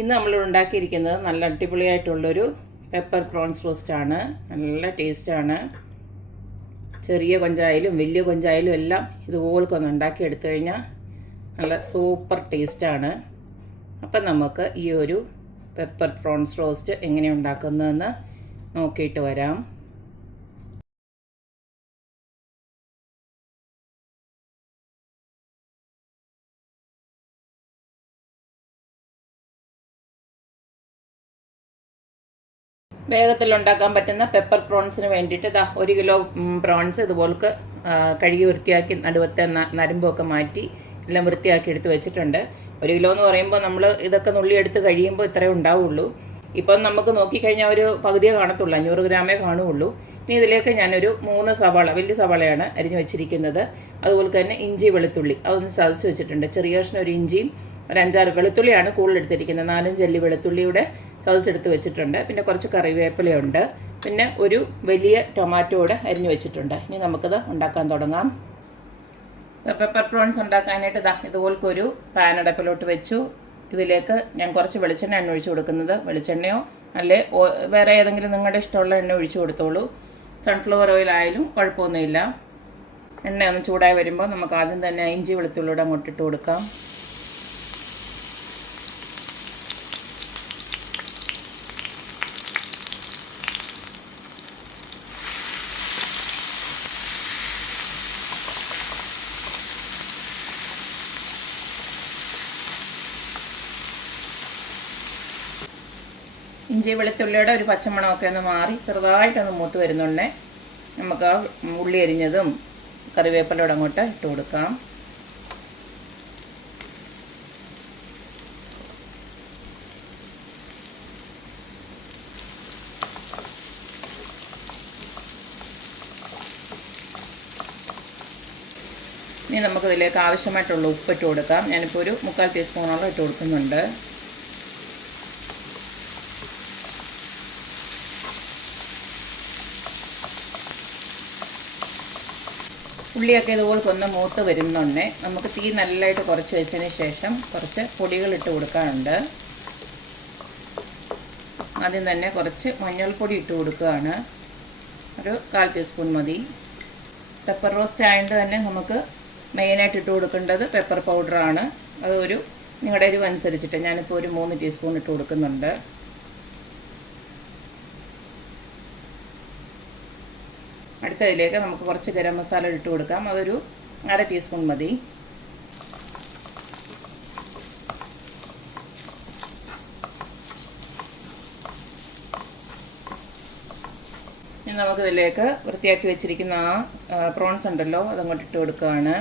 ഇന്ന് നമ്മൾ ഉണ്ടാക്കിയിരിക്കുന്നത് നല്ല അടിപൊളിയായിട്ടുള്ളൊരു പെപ്പർ പ്രോൺസ് റോസ്റ്റാണ്. നല്ല ടേസ്റ്റാണ്. ചെറിയ കൊഞ്ചായാലും വലിയ കൊഞ്ചായാലും എല്ലാം ഇതുപോലൊക്കെ ഒന്ന് ഉണ്ടാക്കിയെടുത്തു കഴിഞ്ഞാൽ നല്ല സൂപ്പർ ടേസ്റ്റാണ്. അപ്പം നമുക്ക് ഈ ഒരു പെപ്പർ പ്രോൺസ് റോസ്റ്റ് എങ്ങനെ ഉണ്ടാക്കുന്നതെന്ന് നോക്കിയിട്ട് വരാം. വേഗത്തിൽ ഉണ്ടാക്കാൻ പറ്റുന്ന പെപ്പർ പ്രോൺസിന് വേണ്ടിയിട്ട് 1 കിലോ പ്രോൺസ് ഇതുപോലൊക്കെ കഴുകി വൃത്തിയാക്കി നടുവത്തെ നരമ്പൊക്കെ മാറ്റി എല്ലാം വൃത്തിയാക്കി എടുത്ത് വെച്ചിട്ടുണ്ട്. 1 കിലോ എന്ന് പറയുമ്പോൾ നമ്മൾ ഇതൊക്കെ നുള്ളിയെടുത്ത് കഴിയുമ്പോൾ ഇത്രയേ ഉണ്ടാവുള്ളൂ. ഇപ്പം നമുക്ക് നോക്കിക്കഴിഞ്ഞാൽ ഒരു പകുതിയെ കാണത്തുള്ളൂ, 500 ഗ്രാമേ കാണുകയുള്ളൂ. ഇനി ഇതിലേക്ക് ഞാനൊരു 3 സവാള, വലിയ സവാളയാണ് അരിഞ്ഞ് വെച്ചിരിക്കുന്നത്. അതുപോലെ തന്നെ ഇഞ്ചി വെളുത്തുള്ളി അതൊന്ന് ചതച്ച് വെച്ചിട്ടുണ്ട്. ചെറിയ കഷ്ണം ഒരു ഇഞ്ചിയും ഒരു 5-6 വെളുത്തുള്ളിയാണ് കൂടുതൽ എടുത്തിരിക്കുന്നത്. 4-5 അല്ലി വെളുത്തുള്ളിയുടെ ചതച്ചെടുത്ത് വെച്ചിട്ടുണ്ട്. പിന്നെ കുറച്ച് കറിവേപ്പിലയുണ്ട്. പിന്നെ ഒരു വലിയ ടൊമാറ്റോയുടെ അരിഞ്ഞ് വെച്ചിട്ടുണ്ട്. ഇനി നമുക്കിത് ഉണ്ടാക്കാൻ തുടങ്ങാം. പെപ്പർ പ്രോൺസ് ഉണ്ടാക്കാനായിട്ട് ഇതുപോലൊരു പാൻ അടുപ്പിലോട്ട് വെച്ചു. ഇതിലേക്ക് ഞാൻ കുറച്ച് വെളിച്ചെണ്ണയാണ് ഒഴിച്ചു കൊടുക്കുന്നത്. വെളിച്ചെണ്ണയോ അല്ലെ വേറെ ഏതെങ്കിലും നിങ്ങളുടെ ഇഷ്ടമുള്ള എണ്ണ ഒഴിച്ചു കൊടുത്തോളൂ. സൺഫ്ലവർ ഓയിൽ ആയാലും കുഴപ്പമൊന്നുമില്ല. എണ്ണ ഒന്ന് ചൂടായി വരുമ്പോൾ നമുക്ക് ആദ്യം തന്നെ ഇഞ്ചി വെളുത്തുള്ളിയുടെ അങ്ങോട്ടിട്ട് കൊടുക്കാം. ഇഞ്ചി വെളുത്തുള്ളിയുടെ ഒരു പച്ചമണമൊക്കെ ഒന്ന് മാറി ചെറുതായിട്ടൊന്ന് മൂത്ത് വരുന്നുണ്ടേ നമുക്ക് ആ ഉള്ളി അരിഞ്ഞതും കറിവേപ്പിലയോടെ അങ്ങോട്ട് ഇട്ട് കൊടുക്കാം. ഇനി നമുക്കിതിലേക്ക് ആവശ്യമായിട്ടുള്ള ഉപ്പിട്ട് കൊടുക്കാം. ഞാനിപ്പോൾ ഒരു 3/4 ടീസ്പൂണോളം ഇട്ട് കൊടുക്കുന്നുണ്ട്. ഉള്ളിയൊക്കെ ഇതുപോലെ ഒന്ന് മൂത്ത് വരുന്നുണ്ടേ നമുക്ക് തീ നല്ലതായിട്ട് കുറച്ച് വെച്ചതിന് ശേഷം കുറച്ച് പൊടികൾ ഇട്ട് കൊടുക്കാറുണ്ട്. ആദ്യം തന്നെ കുറച്ച് മഞ്ഞൾപ്പൊടി ഇട്ട് കൊടുക്കുകയാണ്. ഒരു 1/4 ടീസ്പൂൺ മതി. പെപ്പർ റോസ്റ്റ് ആയതുകൊണ്ട് തന്നെ നമുക്ക് മെയിനായിട്ട് ഇട്ട് കൊടുക്കേണ്ടത് പെപ്പർ പൗഡറാണ്. അത് നിങ്ങളുടെ എരിവ് അനുസരിച്ചിട്ട് ഞാനിപ്പോൾ ഒരു 3 ടീസ്പൂൺ ഇട്ട് കൊടുക്കുന്നുണ്ട്. അടുത്തതിലേക്ക് നമുക്ക് കുറച്ച് ഗരം മസാല ഇട്ട് കൊടുക്കാം. അതൊരു 1/2 ടീസ്പൂൺ മതി. ഇനി നമുക്കിതിലേക്ക് വൃത്തിയാക്കി വെച്ചിരിക്കുന്ന പ്രോൺസ് ഉണ്ടല്ലോ അതങ്ങോട്ട് ഇട്ട് കൊടുക്കുകയാണ്.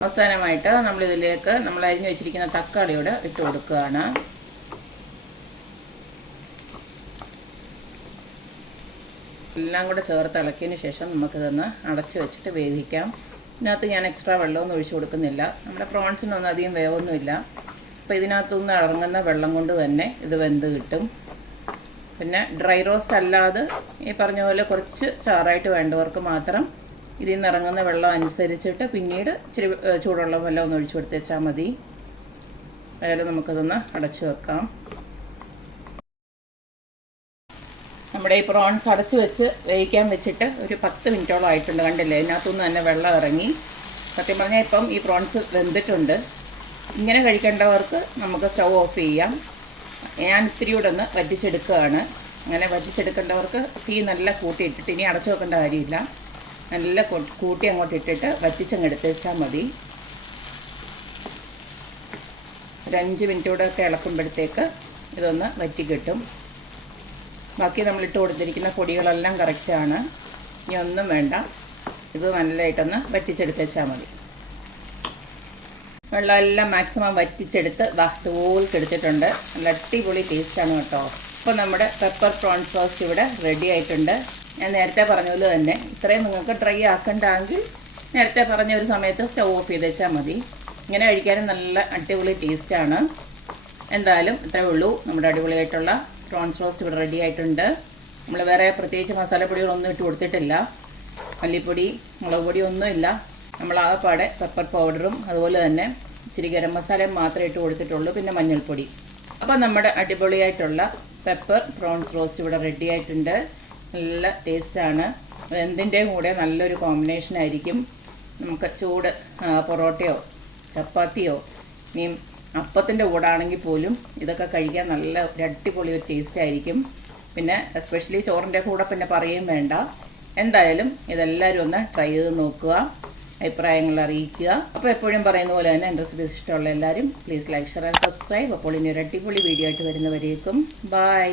അവസാനമായിട്ട് നമ്മളിതിലേക്ക് നമ്മൾ അരിഞ്ഞു വെച്ചിരിക്കുന്ന തക്കാളിയോട് ഇട്ട് കൊടുക്കുകയാണ്. എല്ലാം കൂടെ ചേർത്ത് ഇളക്കിയതിന് ശേഷം നമുക്കിതൊന്ന് അടച്ച് വെച്ചിട്ട് വേവിക്കാം. ഇതിനകത്ത് ഞാൻ എക്സ്ട്രാ വെള്ളമൊന്നും ഒഴിച്ചു കൊടുക്കുന്നില്ല. നമ്മുടെ പ്രോൺസിനൊന്നും അധികം വേവൊന്നുമില്ല. അപ്പോൾ ഇതിനകത്തുനിന്ന് ഇറങ്ങുന്ന വെള്ളം കൊണ്ട് തന്നെ ഇത് വെന്ത് കിട്ടും. പിന്നെ ഡ്രൈ റോസ്റ്റ് അല്ലാതെ ഈ പറഞ്ഞ പോലെ കുറച്ച് ചാറായിട്ട് വേണ്ടവർക്ക് മാത്രം ഇതിൽ നിന്ന് ഇറങ്ങുന്ന വെള്ളം അനുസരിച്ചിട്ട് പിന്നീട് ഇച്ചിരി ചൂടുള്ള വെള്ളം ഒന്ന് ഒഴിച്ചു കൊടുത്ത് വെച്ചാൽ മതി. അതായത് നമുക്കതൊന്ന് അടച്ചു വെക്കാം. നമ്മുടെ ഈ പ്രോൺസ് അടച്ച് വെച്ച് വേവിക്കാൻ വെച്ചിട്ട് ഒരു 10 മിനിറ്റോളം ആയിട്ടുണ്ട്. കണ്ടില്ലേ, ഇതിനകത്തുനിന്ന് തന്നെ വെള്ളം ഇറങ്ങി. സത്യം പറഞ്ഞാൽ ഇപ്പം ഈ പ്രോൺസ് വെന്തിട്ടുണ്ട്. ഇങ്ങനെ കഴിക്കേണ്ടവർക്ക് നമുക്ക് സ്റ്റൗ ഓഫ് ചെയ്യാം. ഞാൻ ഇത്തിരി കൂടെ ഒന്ന് വറ്റിച്ചെടുക്കുകയാണ്. അങ്ങനെ വറ്റിച്ചെടുക്കേണ്ടവർക്ക് തീ നല്ല കൂട്ടിയിട്ടിട്ട് ഇനി അടച്ചു വെക്കേണ്ട കാര്യമില്ല. നല്ല കൂട്ടി അങ്ങോട്ട് ഇട്ടിട്ട് വറ്റിച്ചങ്ങ് എടുത്ത് വെച്ചാൽ മതി. ഒരു 5 മിനിറ്റ് കൂടെ ഒക്കെ ഇളക്കുമ്പോഴത്തേക്ക് ഇതൊന്ന് വറ്റി കിട്ടും. ബാക്കി നമ്മളിട്ട് കൊടുത്തിരിക്കുന്ന പൊടികളെല്ലാം കറക്റ്റാണ്. ഇനി ഒന്നും വേണ്ട, ഇത് നല്ലതായിട്ടൊന്ന് വറ്റിച്ചെടുത്ത് വെച്ചാൽ മതി. വെള്ളമെല്ലാം മാക്സിമം വറ്റിച്ചെടുത്ത് ഇതുപോലൊക്കെ എടുത്തിട്ടുണ്ട്. നല്ല അടിപൊളി ടേസ്റ്റാണ് കേട്ടോ. അപ്പോൾ നമ്മുടെ പെപ്പർ പ്രോൺസ് റോസ്റ്റ് ഇവിടെ റെഡി ആയിട്ടുണ്ട്. ഞാൻ നേരത്തെ പറഞ്ഞ പോലെ തന്നെ ഇത്രയും നിങ്ങൾക്ക് ഡ്രൈ ആക്കണ്ടെങ്കിൽ നേരത്തെ പറഞ്ഞ ഒരു സമയത്ത് സ്റ്റൗ ഓഫ് ചെയ്ത് വെച്ചാൽ മതി. ഇങ്ങനെ കഴിക്കാനും നല്ല അടിപൊളി ടേസ്റ്റാണ്. എന്തായാലും ഇത്രയേ ഉള്ളൂ. നമ്മുടെ അടിപൊളിയായിട്ടുള്ള പ്രോൺസ് റോസ്റ്റ് ഇവിടെ റെഡി ആയിട്ടുണ്ട്. നമ്മൾ വേറെ പ്രത്യേകിച്ച് മസാലപ്പൊടികളൊന്നും ഇട്ട് കൊടുത്തിട്ടില്ല. മല്ലിപ്പൊടി മുളക് പൊടി ഒന്നുമില്ല. നമ്മളാകെപ്പാടെ പെപ്പർ പൗഡറും അതുപോലെ തന്നെ ഇച്ചിരി ഗരം മസാലയും മാത്രമേ ഇട്ട് കൊടുത്തിട്ടുള്ളൂ, പിന്നെ മഞ്ഞൾപ്പൊടി. അപ്പോൾ നമ്മുടെ അടിപൊളിയായിട്ടുള്ള പെപ്പർ പ്രോൺസ് റോസ്റ്റ് ഇവിടെ റെഡി ആയിട്ടുണ്ട്. നല്ല ടേസ്റ്റാണ്. എന്തിൻ്റെയും കൂടെ നല്ലൊരു കോമ്പിനേഷൻ ആയിരിക്കും. നമുക്ക് ചൂട് പൊറോട്ടയോ ചപ്പാത്തിയോ ഇനിയും അപ്പത്തിൻ്റെ കൂടെ ആണെങ്കിൽ പോലും ഇതൊക്കെ കഴിക്കാൻ നല്ല ഒരു അടിപൊളി ഒരു ടേസ്റ്റ് ആയിരിക്കും. പിന്നെ എസ്പെഷ്യലി ചോറിൻ്റെ കൂടെ പിന്നെ പറയുകയും വേണ്ട. എന്തായാലും ഇതെല്ലാവരും ഒന്ന് ട്രൈ ചെയ്ത് നോക്കുക, അഭിപ്രായങ്ങൾ അറിയിക്കുക. അപ്പോൾ എപ്പോഴും പറയുന്ന പോലെ തന്നെ എൻ്റെ റെസിപ്പീസ് ഇഷ്ടമുള്ള എല്ലാവരും please like, share and subscribe. അപ്പോൾ ഇനി ഒരു അടിപൊളി വീഡിയോ ആയിട്ട് വരുന്നവരേക്കും ബൈ.